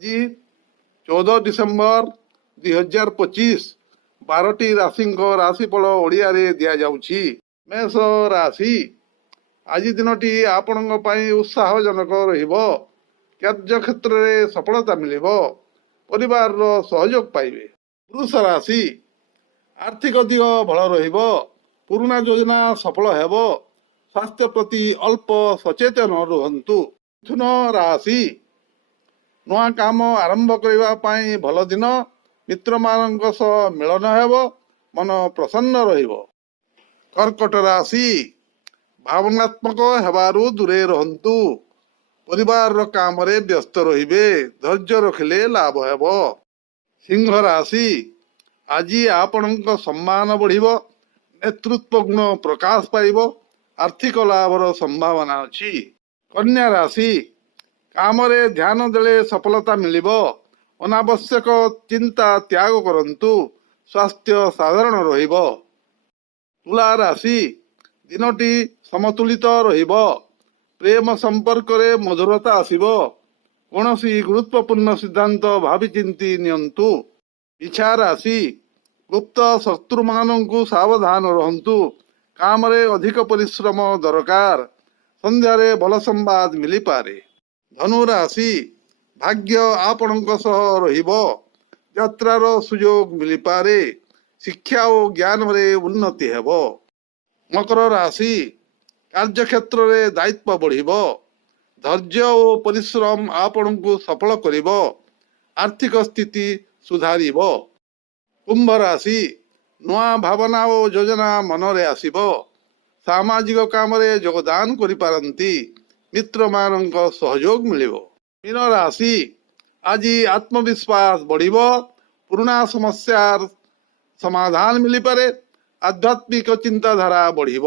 ଆଜି 14 ଡିସେମ୍ବର 2025 12ଟି ରାଶିଙ୍କ ରାଶିଫଳ ଓଡ଼ିଆରେ ଦିଆଯାଉଛି। ମେଷ ରାଶି, ଆଜି ଦିନଟି ଆପଣଙ୍କ ପାଇଁ ଉତ୍ସାହଜନକ ରହିବ। କାର୍ଯ୍ୟକ୍ଷେତ୍ରରେ ସଫଳତା ମିଳିବ। ପରିବାରର ସହଯୋଗ ପାଇବେ। ପୁରୁଷ ରାଶି, ଆର୍ଥିକ ଦିଗ ଭଲ ରହିବ। ପୁରୁଣା ଯୋଜନା ସଫଳ ହେବ। ସ୍ୱାସ୍ଥ୍ୟ ପ୍ରତି ଅଳ୍ପ ସଚେତନ ରୁହନ୍ତୁ। ମିଥୁନ ରାଶି, ନୂଆ କାମ ଆରମ୍ଭ କରିବା ପାଇଁ ଭଲ ଦିନ। ମିତ୍ରମାନଙ୍କ ସହ ମିଳନ ହେବ। ମନ ପ୍ରସନ୍ନ ରହିବ। କର୍କଟ ରାଶି, ଭାବନାତ୍ମକ ହେବାରୁ ଦୂରେଇ ରହନ୍ତୁ। ପରିବାରର କାମରେ ବ୍ୟସ୍ତ ରହିବେ। ଧୈର୍ଯ୍ୟ ରଖିଲେ ଲାଭ ହେବ। ସିଂହ ରାଶି, ଆଜି ଆପଣଙ୍କ ସମ୍ମାନ ବଢ଼ିବ। ନେତୃତ୍ୱ ଗୁଣ ପ୍ରକାଶ ପାଇବ। ଆର୍ଥିକ ଲାଭର ସମ୍ଭାବନା ଅଛି। କନ୍ୟା ରାଶି, କାମରେ ଧ୍ୟାନ ଦେଲେ ସଫଳତା ମିଳିବ। ଅନାବଶ୍ୟକ ଚିନ୍ତା ତ୍ୟାଗ କରନ୍ତୁ। ସ୍ୱାସ୍ଥ୍ୟ ସାଧାରଣ ରହିବ। ତୁଳା ରାଶି, ଦିନଟି ସମତୁଳିତ ରହିବ। ପ୍ରେମ ସମ୍ପର୍କରେ ମଧୁରତା ଆସିବ। କୌଣସି ଗୁରୁତ୍ୱପୂର୍ଣ୍ଣ ସିଦ୍ଧାନ୍ତ ଭାବିଚିନ୍ତି ନିଅନ୍ତୁ। ଇଚ୍ଛା ରାଶି, ଗୁପ୍ତ ଶତ୍ରୁମାନଙ୍କୁ ସାବଧାନ ରହନ୍ତୁ। କାମରେ ଅଧିକ ପରିଶ୍ରମ ଦରକାର। ସନ୍ଧ୍ୟାରେ ଭଲ ସମ୍ବାଦ ମିଳିପାରେ। ଧନୁ ରାଶି, ଭାଗ୍ୟ ଆପଣଙ୍କ ସହ ରହିବ। ଯାତ୍ରାର ସୁଯୋଗ ମିଳିପାରେ। ଶିକ୍ଷା ଓ ଜ୍ଞାନରେ ଉନ୍ନତି ହେବ। ମକର ରାଶି, କାର୍ଯ୍ୟକ୍ଷେତ୍ରରେ ଦାୟିତ୍ୱ ବଢ଼ିବ। ଧୈର୍ଯ୍ୟ ଓ ପରିଶ୍ରମ ଆପଣଙ୍କୁ ସଫଳ କରିବ। ଆର୍ଥିକ ସ୍ଥିତି ସୁଧାରିବ। କୁମ୍ଭ ରାଶି, ନୂଆ ଭାବନା ଓ ଯୋଜନା ମନରେ ଆସିବ। ସାମାଜିକ କାମରେ ଯୋଗଦାନ କରିପାରନ୍ତି। ମିତ୍ରମାନଙ୍କ ସହଯୋଗ ମିଳିବ। ମୀନ ରାଶି, ଆଜି ଆତ୍ମବିଶ୍ୱାସ ବଢ଼ିବ। ପୁରୁଣା ସମସ୍ୟାର ସମାଧାନ ମିଳିପାରେ। ଆଧ୍ୟାତ୍ମିକ ଚିନ୍ତାଧାରା ବଢ଼ିବ।